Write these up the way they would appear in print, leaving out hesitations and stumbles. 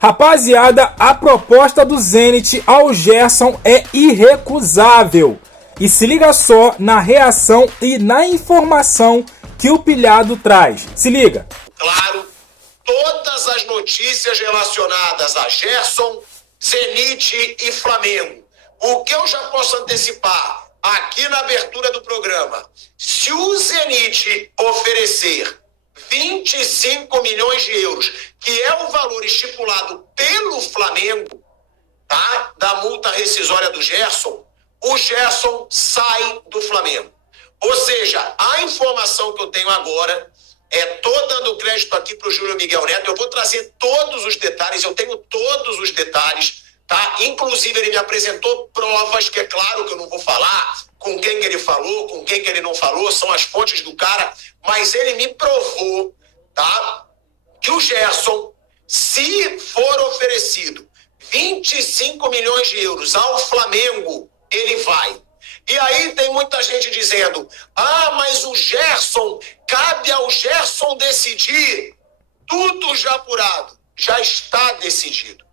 Rapaziada, a proposta do Zenit ao Gerson é irrecusável. E se liga só na reação e na informação que o pilhado traz. Se liga. Claro, todas as notícias relacionadas a Gerson, Zenit e Flamengo. O que eu já posso antecipar aqui na abertura do programa, se o Zenit oferecer 25 milhões de euros, que é o valor estipulado pelo Flamengo, tá? Da multa rescisória do Gerson, o Gerson sai do Flamengo. Ou seja, a informação que eu tenho agora, tô dando crédito aqui para o Júlio Miguel Neto, eu vou trazer todos os detalhes, eu tenho todos os detalhes, tá? Inclusive ele me apresentou provas, que é claro que eu não vou falar com quem que ele falou, com quem que ele não falou, são as fontes do cara, mas ele me provou, tá? Que o Gerson, se for oferecido 25 milhões de euros ao Flamengo, ele vai. E aí tem muita gente dizendo, mas o Gerson, cabe ao Gerson decidir. Tudo já apurado, já está decidido.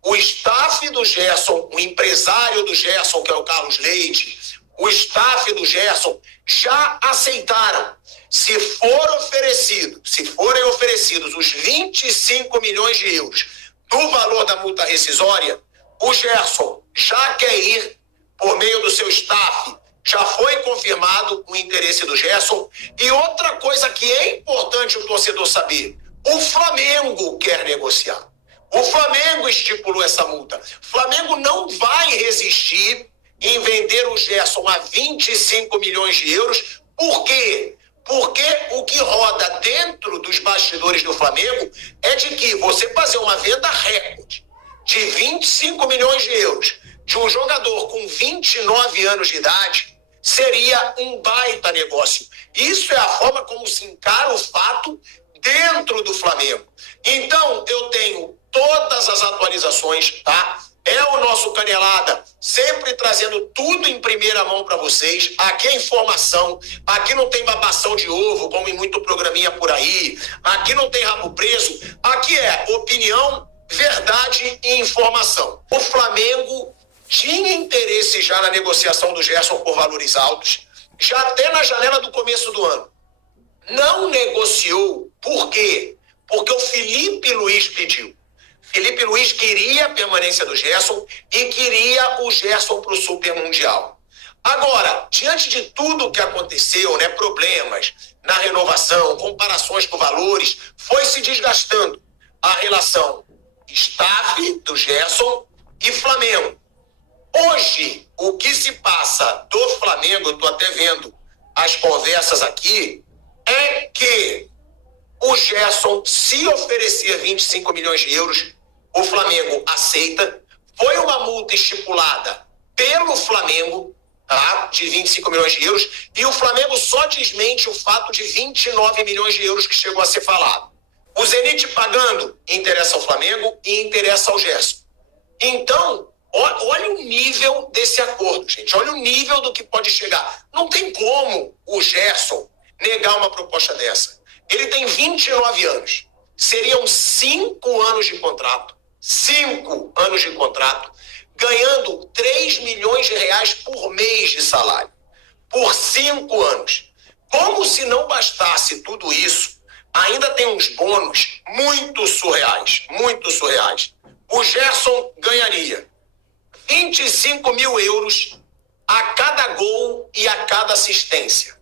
O staff do Gerson, o empresário do Gerson, que é o Carlos Leite, o staff do Gerson já aceitaram. Se forem oferecidos os 25 milhões de euros do valor da multa rescisória, o Gerson já quer ir por meio do seu staff. Já foi confirmado o interesse do Gerson. E outra coisa que é importante o torcedor saber, o Flamengo quer negociar. O Flamengo estipulou essa multa. O Flamengo não vai resistir em vender o Gerson a 25 milhões de euros. Por quê? Porque o que roda dentro dos bastidores do Flamengo é de que você fazer uma venda recorde de 25 milhões de euros de um jogador com 29 anos de idade seria um baita negócio. Isso é a forma como se encara o fato dentro do Flamengo. Então, eu tenho todas as atualizações, tá? É o nosso Canelada, sempre trazendo tudo em primeira mão para vocês. Aqui é informação, aqui não tem babação de ovo, como em muito programinha por aí. Aqui não tem rabo preso, aqui é opinião, verdade e informação. O Flamengo tinha interesse já na negociação do Gerson por valores altos, já até na janela do começo do ano. Não negociou, por quê? Porque o Felipe Luiz pediu. Felipe Luiz queria a permanência do Gerson e queria o Gerson para o Super Mundial. Agora, diante de tudo o que aconteceu, né, problemas na renovação, comparações com valores, foi se desgastando a relação staff do Gerson e Flamengo. Hoje, o que se passa do Flamengo, eu estou até vendo as conversas aqui, é que o Gerson, se oferecer 25 milhões de euros, o Flamengo aceita. Foi uma multa estipulada pelo Flamengo, tá? De 25 milhões de euros, e o Flamengo só desmente o fato de 29 milhões de euros que chegou a ser falado. O Zenit pagando interessa ao Flamengo e interessa ao Gerson. Então, olha o nível desse acordo, gente. Olha o nível do que pode chegar. Não tem como o Gerson negar uma proposta dessa. Ele tem 29 anos. Seriam 5 anos de contrato. 5 anos de contrato. Ganhando 3 milhões de reais por mês de salário. Por 5 anos. Como se não bastasse tudo isso, ainda tem uns bônus muito surreais. Muito surreais. O Gerson ganharia 25 mil euros a cada gol e a cada assistência.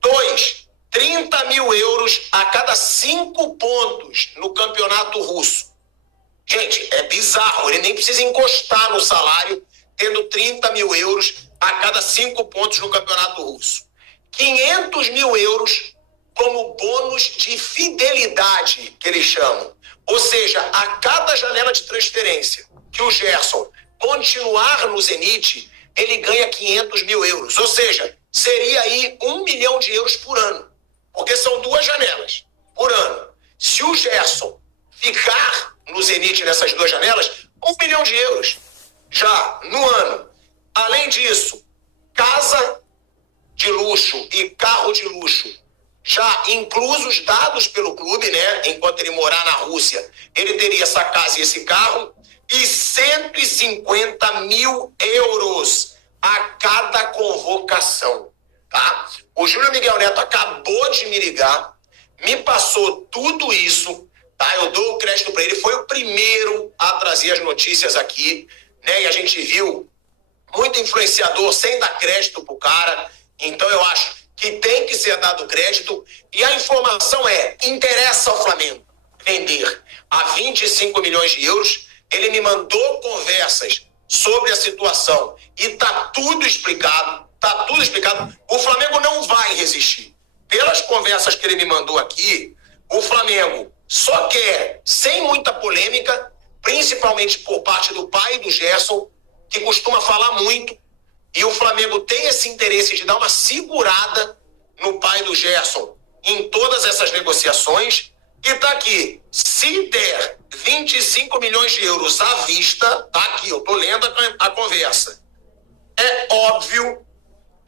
2, 30 mil euros a cada 5 pontos no campeonato russo. Gente, é bizarro. Ele nem precisa encostar no salário, tendo 30 mil euros a cada 5 pontos no campeonato russo. 500 mil euros como bônus de fidelidade, que eles chamam. Ou seja, a cada janela de transferência que o Gerson continuar no Zenit, ele ganha 500 mil euros. Ou seja, seria aí 1 milhão de euros por ano. Porque são 2 janelas por ano. Se o Gerson ficar no Zenit nessas 2 janelas, 1 milhão de euros já no ano. Além disso, casa de luxo e carro de luxo já inclusos dados pelo clube, né? Enquanto ele morar na Rússia, ele teria essa casa e esse carro, e 150 mil euros a cada convocação, tá? O Júlio Miguel Neto acabou de me ligar, me passou tudo isso, tá? Eu dou o crédito para ele, foi o primeiro a trazer as notícias aqui, né? E a gente viu muito influenciador sem dar crédito pro cara, então eu acho que tem que ser dado crédito, e a informação interessa ao Flamengo vender a 25 milhões de euros, ele me mandou conversas sobre a situação, e tá tudo explicado, o Flamengo não vai resistir. Pelas conversas que ele me mandou aqui, o Flamengo só quer, sem muita polêmica, principalmente por parte do pai do Gerson, que costuma falar muito, e o Flamengo tem esse interesse de dar uma segurada no pai do Gerson em todas essas negociações, e tá aqui, se der 25 milhões de euros à vista, tá aqui, eu tô lendo a conversa, é óbvio,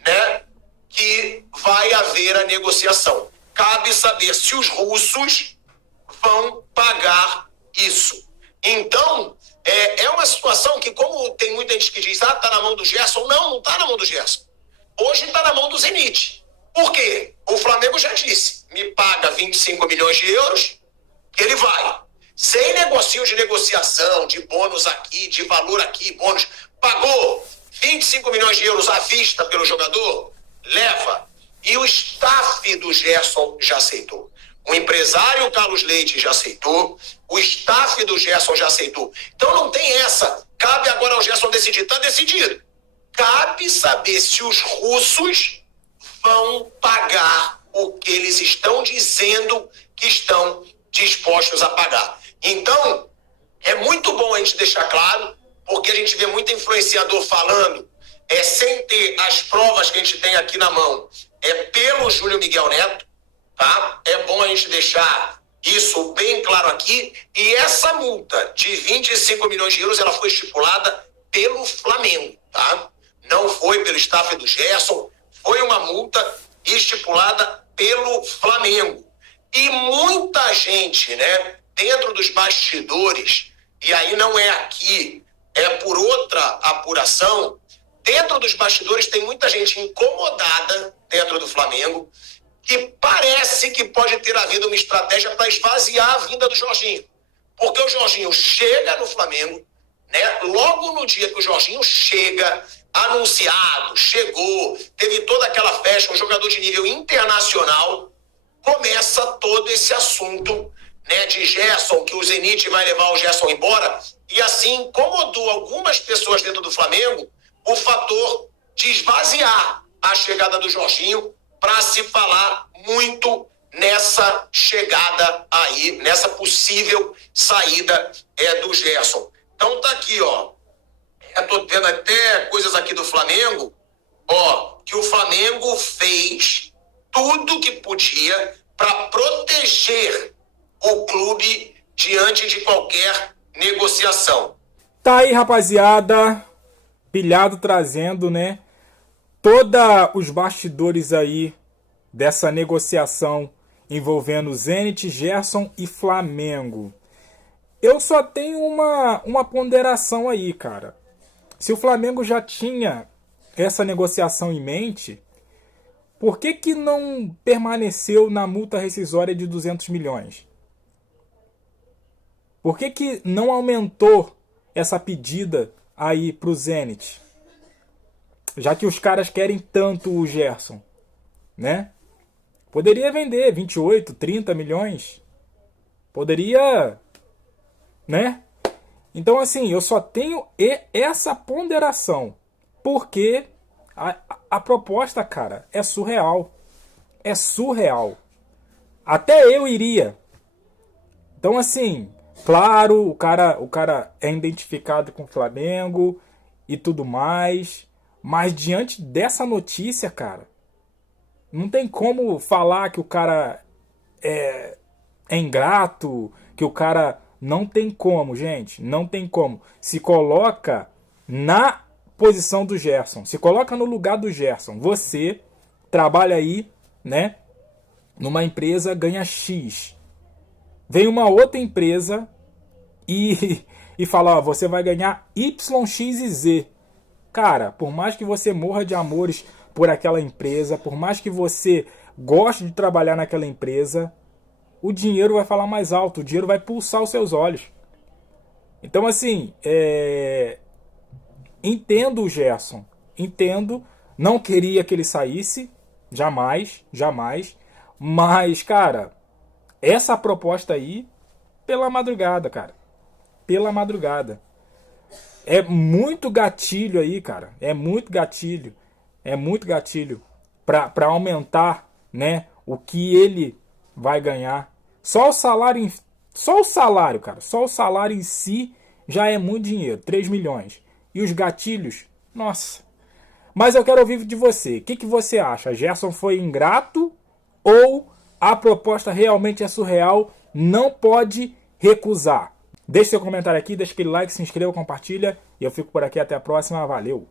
né, que vai haver a negociação. Cabe saber se os russos vão pagar isso. Então, é uma situação que, como tem muita gente que diz, tá na mão do Gerson, não tá na mão do Gerson. Hoje tá na mão do Zenit. Por quê? O Flamengo já disse, me paga 25 milhões de euros, que ele vai. Sem negocinho de negociação, de bônus aqui, de valor aqui, bônus. Pagou 25 milhões de euros à vista pelo jogador, leva. E o staff do Gerson já aceitou. O empresário Carlos Leite já aceitou. O staff do Gerson já aceitou. Então não tem essa. Cabe agora ao Gerson decidir. Está decidido. Cabe saber se os russos vão pagar o que eles estão dizendo que estão dispostos a pagar. Então, é muito bom a gente deixar claro, porque a gente vê muito influenciador falando, sem ter as provas que a gente tem aqui na mão, pelo Júlio Miguel Neto, tá? É bom a gente deixar isso bem claro aqui. E essa multa de 25 milhões de euros, ela foi estipulada pelo Flamengo, tá? Não foi pelo staff do Gerson, foi uma multa estipulada pelo Flamengo. E muita gente, né, dentro dos bastidores, e aí não é aqui, é por outra apuração, dentro dos bastidores tem muita gente incomodada dentro do Flamengo, que parece que pode ter havido uma estratégia para esvaziar a vinda do Jorginho. Porque o Jorginho chega no Flamengo, né, logo no dia que o Jorginho chega, anunciado, chegou, teve toda aquela festa, um jogador de nível internacional, começa todo esse assunto, né, de Gerson, que o Zenit vai levar o Gerson embora, e assim incomodou algumas pessoas dentro do Flamengo o fator de esvaziar a chegada do Jorginho para se falar muito nessa chegada aí, nessa possível saída do Gerson. Então tá aqui, ó. Eu tô tendo até coisas aqui do Flamengo, ó, que o Flamengo fez tudo que podia para proteger o clube diante de qualquer negociação. Tá aí, rapaziada, Pilhado trazendo, né, os bastidores aí dessa negociação envolvendo Zenit, Gerson e Flamengo. Eu só tenho uma ponderação aí, cara. Se o Flamengo já tinha essa negociação em mente, por que não permaneceu na multa rescisória de 200 milhões? Por que não aumentou essa pedida aí pro Zenit? Já que os caras querem tanto o Gerson, né? Poderia vender 28, 30 milhões. Poderia, né? Então, assim, eu só tenho essa ponderação. Porque a proposta, cara, é surreal. É surreal. Até eu iria. Então, assim, claro, o cara é identificado com o Flamengo e tudo mais. Mas diante dessa notícia, cara, não tem como falar que o cara é ingrato, que o cara... Não tem como, gente. Não tem como. Se coloca na posição do Gerson. Se coloca no lugar do Gerson. Você trabalha aí, né, numa empresa, ganha X. Vem uma outra empresa e fala, ó, você vai ganhar Y, X e Z. Cara, por mais que você morra de amores por aquela empresa, por mais que você goste de trabalhar naquela empresa, o dinheiro vai falar mais alto, o dinheiro vai pulsar os seus olhos. Então, assim, entendo o Gerson, entendo, não queria que ele saísse, jamais, jamais, mas, cara, essa proposta aí, pela madrugada, cara, pela madrugada. É muito gatilho aí, cara, é muito gatilho para aumentar, né, o que ele vai ganhar. Só o salário, cara, só o salário em si já é muito dinheiro, 3 milhões. E os gatilhos, nossa. Mas eu quero ouvir de você. O que você acha? Gerson foi ingrato ou a proposta realmente é surreal? Não pode recusar. Deixe seu comentário aqui, deixa aquele like, se inscreva, compartilha. E eu fico por aqui, até a próxima. Valeu!